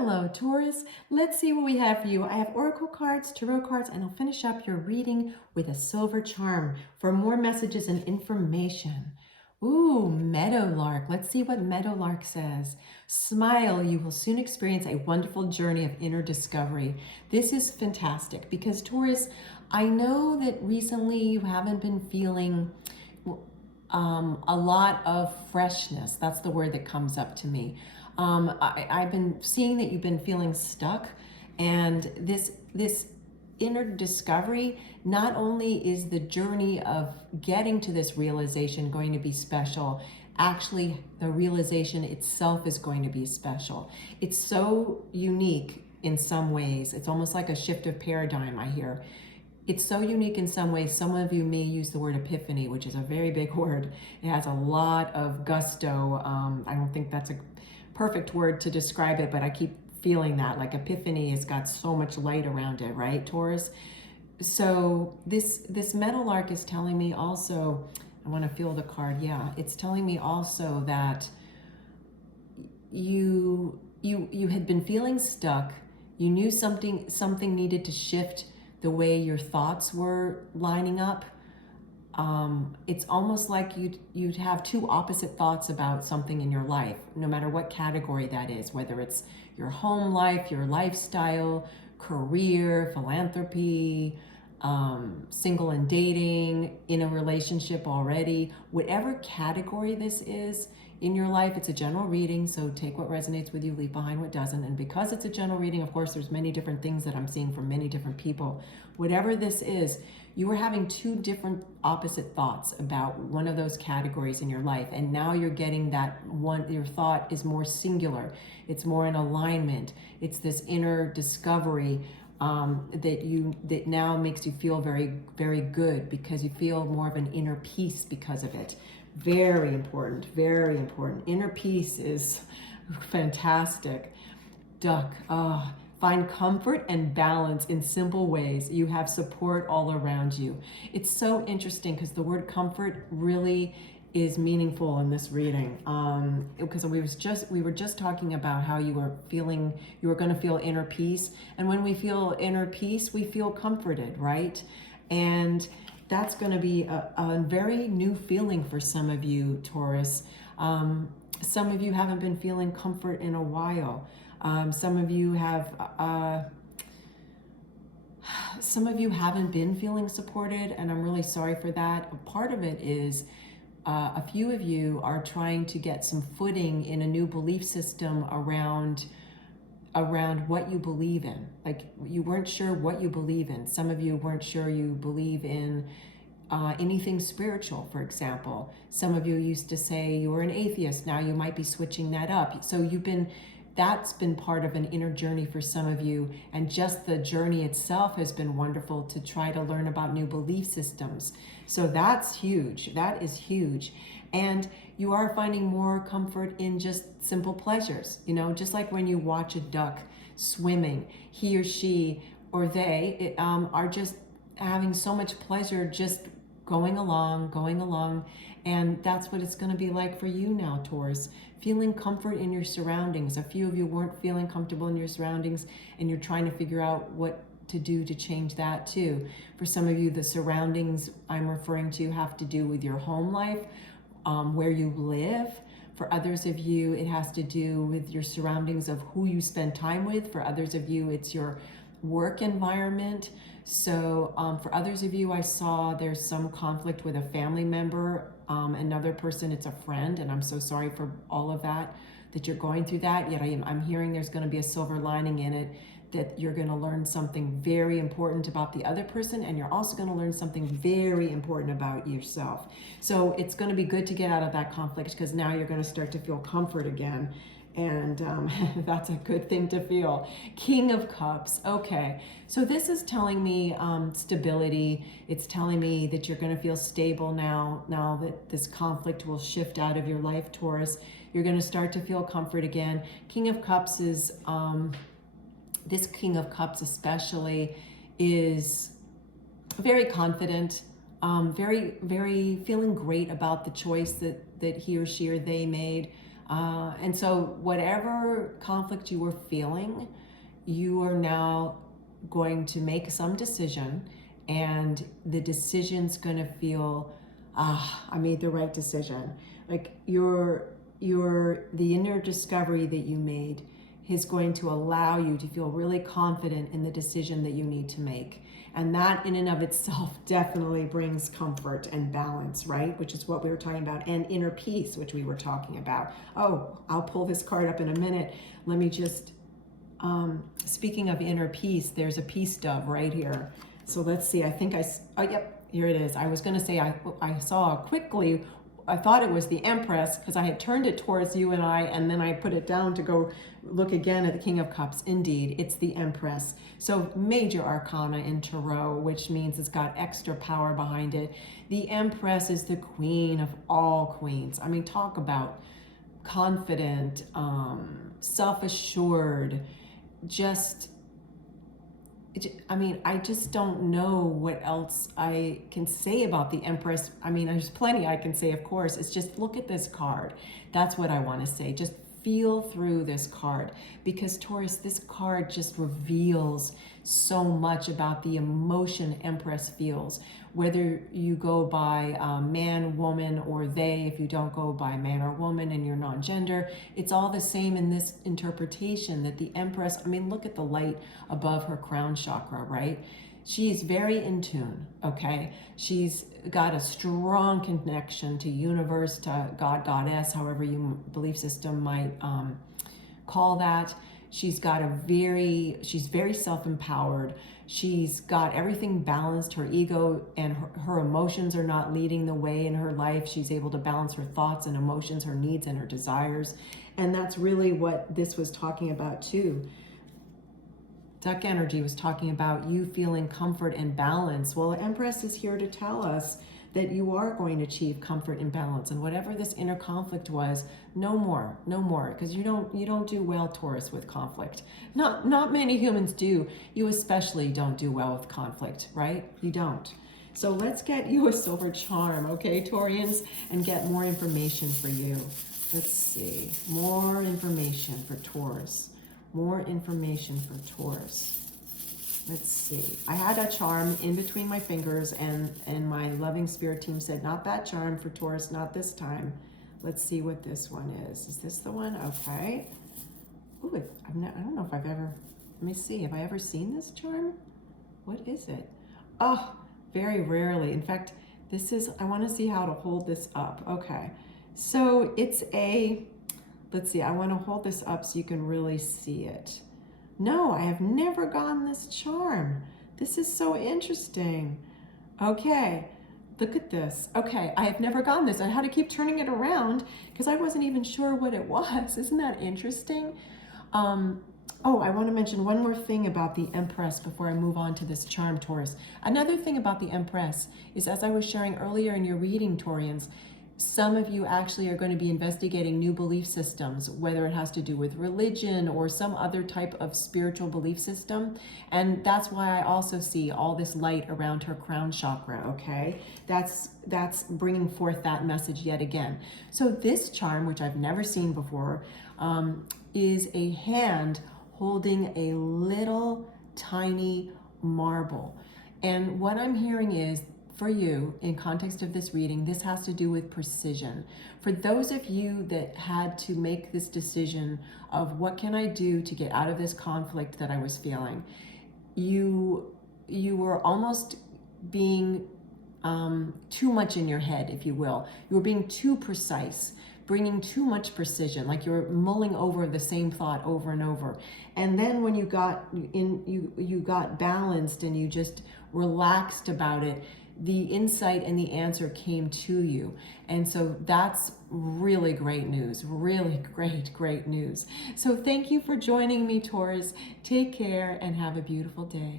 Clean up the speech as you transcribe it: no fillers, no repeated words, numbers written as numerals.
Hello, Taurus. Let's see what we have for you. I have oracle cards, tarot cards, and I'll finish up your reading with a silver charm for more messages and information. Ooh, Meadowlark. Let's see what Meadowlark says. Smile, you will soon experience a wonderful journey of inner discovery. This is fantastic because, Taurus, I know that recently you haven't been feeling a lot of freshness. That's the word that comes up to me. I've been seeing that you've been feeling stuck, and this inner discovery, not only is the journey of getting to this realization going to be special, actually the realization itself is going to be special. It's so unique in some ways. It's almost like a shift of paradigm, I hear. It's so unique in some ways. Some of you may use the word epiphany, which is a very big word. It has a lot of gusto. I don't think that's a perfect word to describe it, but I keep feeling that, like epiphany has got so much light around it, right, Taurus? So this Meadowlark is telling me also, I want to feel the card, yeah, it's telling me also that you had been feeling stuck. You knew something needed to shift the way your thoughts were lining up. It's almost like you'd have two opposite thoughts about something in your life, no matter what category that is, whether it's your home life, your lifestyle, career, philanthropy, single and dating, in a relationship already, whatever category this is in your life. It's a general reading, so take what resonates with you, leave behind what doesn't. And because it's a general reading, of course, there's many different things that I'm seeing from many different people. Whatever this is, you were having two different opposite thoughts about one of those categories in your life, and now you're getting that one, your thought is more singular, it's more in alignment, it's this inner discovery that now makes you feel very, very good, because you feel more of an inner peace because of it. Very important, very important. Inner peace is fantastic. Duck, find comfort and balance in simple ways. You have support all around you. It's so interesting because the word comfort really is meaningful in this reading, because we were just talking about how you were going to feel inner peace, and when we feel inner peace, we feel comforted, right? And that's going to be a very new feeling for some of you, Taurus. Some of you haven't been feeling comfort in a while. Some of you haven't been feeling supported, and I'm really sorry for that. A part of it is a few of you are trying to get some footing in a new belief system around what you believe in. Like, you weren't sure what you believe in. Some of you weren't sure you believe in anything spiritual, for example. Some of you used to say you were an atheist. Now you might be switching that up. So that's been part of an inner journey for some of you, and just the journey itself has been wonderful to try to learn about new belief systems. So that's huge. That is huge. And you are finding more comfort in just simple pleasures, just like when you watch a duck swimming, he or she or they are just having so much pleasure just going along, and that's what it's going to be like for you now, Taurus. Feeling comfort in your surroundings. A few of you weren't feeling comfortable in your surroundings, and you're trying to figure out what to do to change that too. For some of you, the surroundings I'm referring to have to do with your home life, where you live. For others of you, it has to do with your surroundings of who you spend time with. For others of you, it's your work environment. So for others of you, I saw there's some conflict with a family member. Another person, it's a friend, and I'm so sorry for all of that you're going through that. Yet I'm hearing there's going to be a silver lining in it, that you're going to learn something very important about the other person, and you're also going to learn something very important about yourself. So it's going to be good to get out of that conflict, because now you're going to start to feel comfort again. And that's a good thing to feel. King of Cups. Okay, so this is telling me stability. It's telling me that you're going to feel stable now that this conflict will shift out of your life, Taurus. You're going to start to feel comfort again. King of Cups is, this King of Cups especially, is very confident, very, very feeling great about the choice that he or she or they made. And so whatever conflict you were feeling, you are now going to make some decision, and the decision's going to feel, I made the right decision. Like the inner discovery that you made is going to allow you to feel really confident in the decision that you need to make. And that in and of itself definitely brings comfort and balance, right? Which is what we were talking about, and inner peace, which we were talking about. Oh, I'll pull this card up in a minute. Let me just, speaking of inner peace, there's a peace dove right here. So let's see, I think oh, yep, here it is. I was gonna say I saw quickly, I thought it was the Empress because I had turned it towards you and then I put it down to go look again at the King of Cups. Indeed, it's the Empress. So major arcana in Tarot, which means it's got extra power behind it. The Empress is the queen of all queens. I mean, talk about confident, self-assured, I just don't know what else I can say about the Empress. I mean, there's plenty I can say, of course. It's just look at this card. That's what I want to say. Just feel through this card, because Taurus, this card just reveals so much about the emotion Empress feels, whether you go by man, woman, or they. If you don't go by man or woman and you're non-gender, it's all the same in this interpretation, that the Empress, I mean, look at the light above her crown chakra, right? She's very in tune, okay? She's got a strong connection to universe, to God, goddess, however you belief system might call that. She's very self-empowered. She's got everything balanced. Her ego and her emotions are not leading the way in her life. She's able to balance her thoughts and emotions, her needs and her desires. And that's really what this was talking about too. Duck energy was talking about you feeling comfort and balance. Well, Empress is here to tell us that you are going to achieve comfort and balance, and whatever this inner conflict was, no more, because you don't do well, Taurus, with conflict. Not many humans do. You especially don't do well with conflict, right? You don't. So let's get you a silver charm, okay, Taurians, and get more information for you. Let's see, more information for Taurus. More information for Taurus. Let's see. I had a charm in between my fingers, and my loving spirit team said, not that charm for Taurus, not this time. Let's see what this one is. Is this the one? Okay. Ooh, I don't know if I've ever, let me see. Have I ever seen this charm? What is it? Oh, very rarely. In fact, this is, I want to see how to hold this up. Okay. So it's let's see, I want to hold this up so you can really see it. No, I have never gotten this charm. This is so interesting. Okay, look at this. Okay, I have never gotten this. I had to keep turning it around because I wasn't even sure what it was. Isn't that interesting? Oh, I want to mention one more thing about the Empress before I move on to this charm, Taurus. Another thing about the Empress is, as I was sharing earlier in your reading, Taurians, some of you actually are going to be investigating new belief systems, whether it has to do with religion or some other type of spiritual belief system. And that's why I also see all this light around her crown chakra, okay? That's bringing forth that message yet again. So this charm, which I've never seen before, is a hand holding a little tiny marble. And what I'm hearing is, for you, in context of this reading, this has to do with precision. For those of you that had to make this decision of what can I do to get out of this conflict that I was feeling, you were almost being too much in your head, if you will. You were being too precise, bringing too much precision, like you were mulling over the same thought over and over. And then when you got you got balanced and you just relaxed about it, the insight and the answer came to you. And so that's really great news, really great news. So thank you for joining me, Taurus. Take care and have a beautiful day.